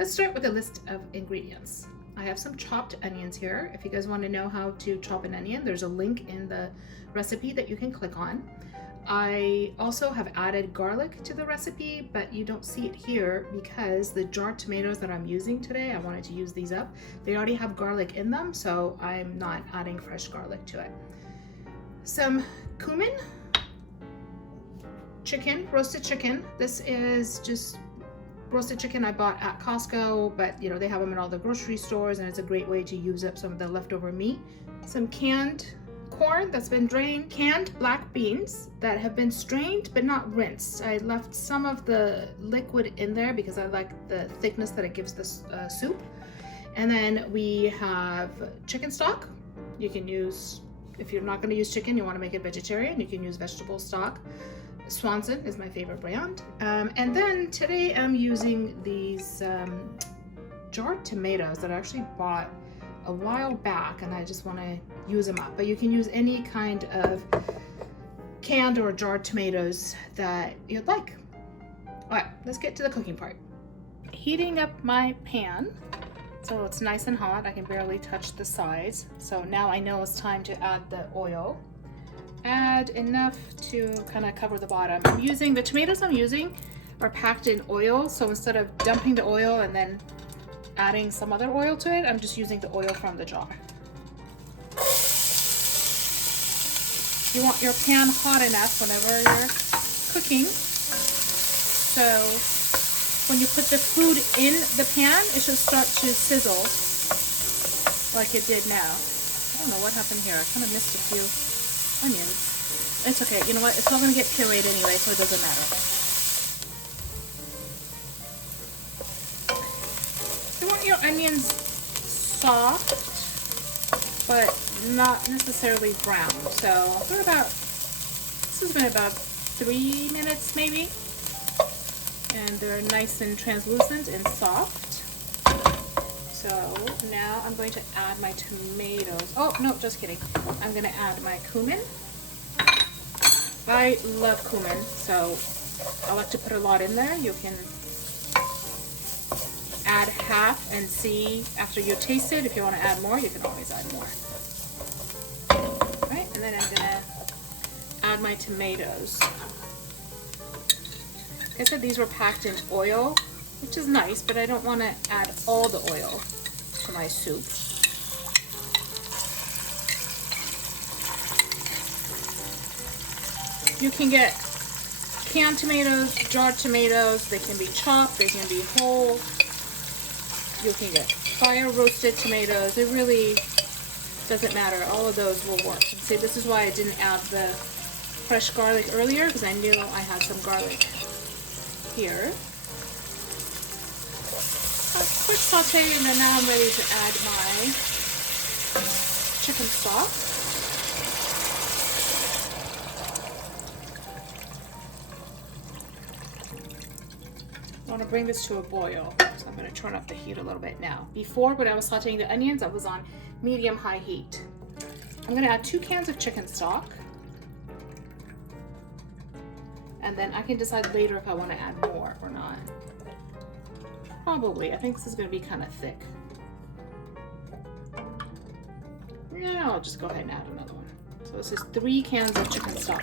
Let's start with a list of ingredients. I have some chopped onions here. If you guys want to know how to chop an onion, there's a link in the recipe that you can click on. I also have added garlic to the recipe, but you don't see it here because the jarred tomatoes that I'm using today, I wanted to use these up. They already have garlic in them, so I'm not adding fresh garlic to it. Some cumin, chicken, roasted chicken. This is just roasted chicken I bought at Costco, but they have them in all the grocery stores, and it's a great way to use up some of the leftover meat. Some canned corn that's been drained, canned black beans that have been strained but not rinsed. I left some of the liquid in there because I like the thickness that it gives this soup. And then we have chicken stock. You can use, if you're not going to use chicken, you want to make it vegetarian, you can use vegetable stock. Swanson is my favorite brand. And then today I'm using these jarred tomatoes that I actually bought a while back, and I just want to use them up. But you can use any kind of canned or jarred tomatoes that you'd like. All right, let's get to the cooking part. Heating up my pan so it's nice and hot. I can barely touch the sides. So now I know it's time to add the oil. Add enough to kind of cover the bottom. The tomatoes I'm using are packed in oil, so instead of dumping the oil and then adding some other oil to it, I'm just using the oil from the jar. You want your pan hot enough whenever you're cooking, so when you put the food in the pan, it should start to sizzle like it did now. I don't know what happened here. I kind of missed a few onions. It's okay. You know what? It's all going to get pureed anyway, so it doesn't matter. You want your onions soft, but not necessarily brown. So this has been about 3 minutes maybe. And they're nice and translucent and soft. So now I'm going to add my tomatoes. Oh, no, just kidding. I'm going to add my cumin. I love cumin, so I like to put a lot in there. You can add half and see after you taste it. If you want to add more, you can always add more. All right, and then I'm going to add my tomatoes. Like I said, these were packed in oil, which is nice, but I don't want to add all the oil to my soup. You can get canned tomatoes, jarred tomatoes. They can be chopped, they can be whole. You can get fire roasted tomatoes. It really doesn't matter. All of those will work. And see, this is why I didn't add the fresh garlic earlier, because I knew I had some garlic here. A quick saute, and then now I'm ready to add my chicken stock. I want to bring this to a boil, so I'm going to turn up the heat a little bit now. Before, when I was sauteing the onions, I was on medium-high heat. I'm going to add 2 cans of chicken stock. And then I can decide later if I want to add more or not. Probably. I think this is going to be kind of thick. Yeah, I'll just go ahead and add another one. So this is 3 cans of chicken stock.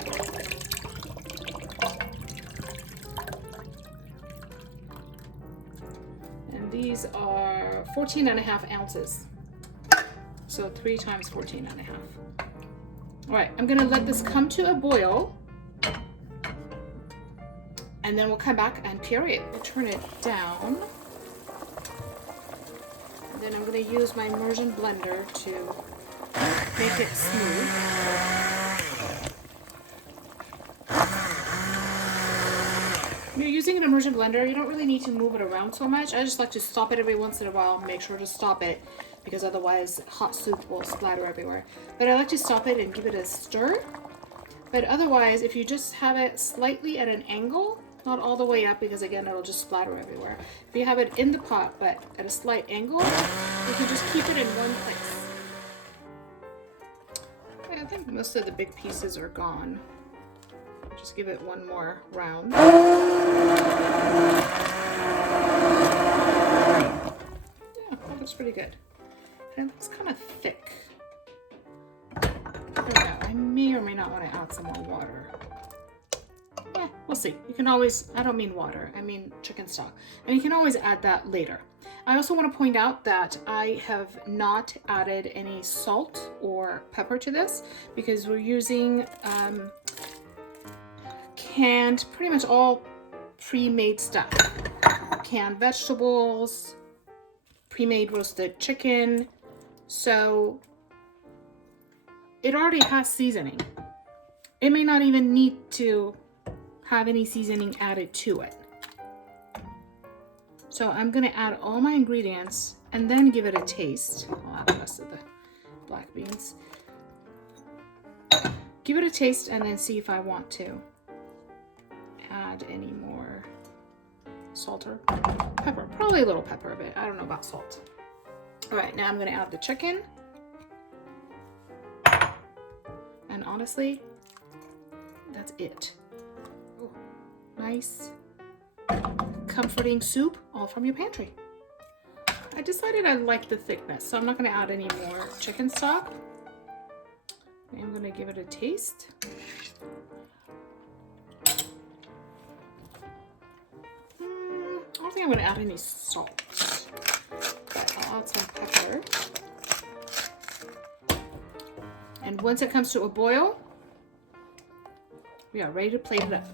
And these are 14.5 ounces. So 3 times 14.5. All right, I'm going to let this come to a boil. And then we'll come back and puree it. I'll turn it down. And then I'm going to use my immersion blender to make it smooth. When you're using an immersion blender, you don't really need to move it around so much. I just like to stop it every once in a while, make sure to stop it, because otherwise hot soup will splatter everywhere. But I like to stop it and give it a stir. But otherwise, if you just have it slightly at an angle, not all the way up, because again it'll just splatter everywhere. If you have it in the pot but at a slight angle, you can just keep it in one place. I think most of the big pieces are gone. Just give it one more round. That's pretty good. And it's kind of thick. There we go. I may or may not want to add some more water. Yeah, we'll see. You can always, I don't mean water, I mean chicken stock. And you can always add that later. I also want to point out that I have not added any salt or pepper to this because we're using canned, pretty much all pre-made stuff. Canned vegetables, pre-made roasted chicken. So it already has seasoning. It may not even need to have any seasoning added to it. So I'm gonna add all my ingredients and then give it a taste. I'll add the rest of the black beans. Give it a taste and then see if I want to add any more salt or pepper. Probably a little pepper, but I don't know about salt. All right, now I'm gonna add the chicken. And honestly, that's it. Ooh, nice, comforting soup, all from your pantry. I decided I like the thickness, so I'm not gonna add any more chicken stock. I'm gonna give it a taste. I don't think I'm gonna add any salt, but I'll add some pepper. And once it comes to a boil, we are ready to plate it up.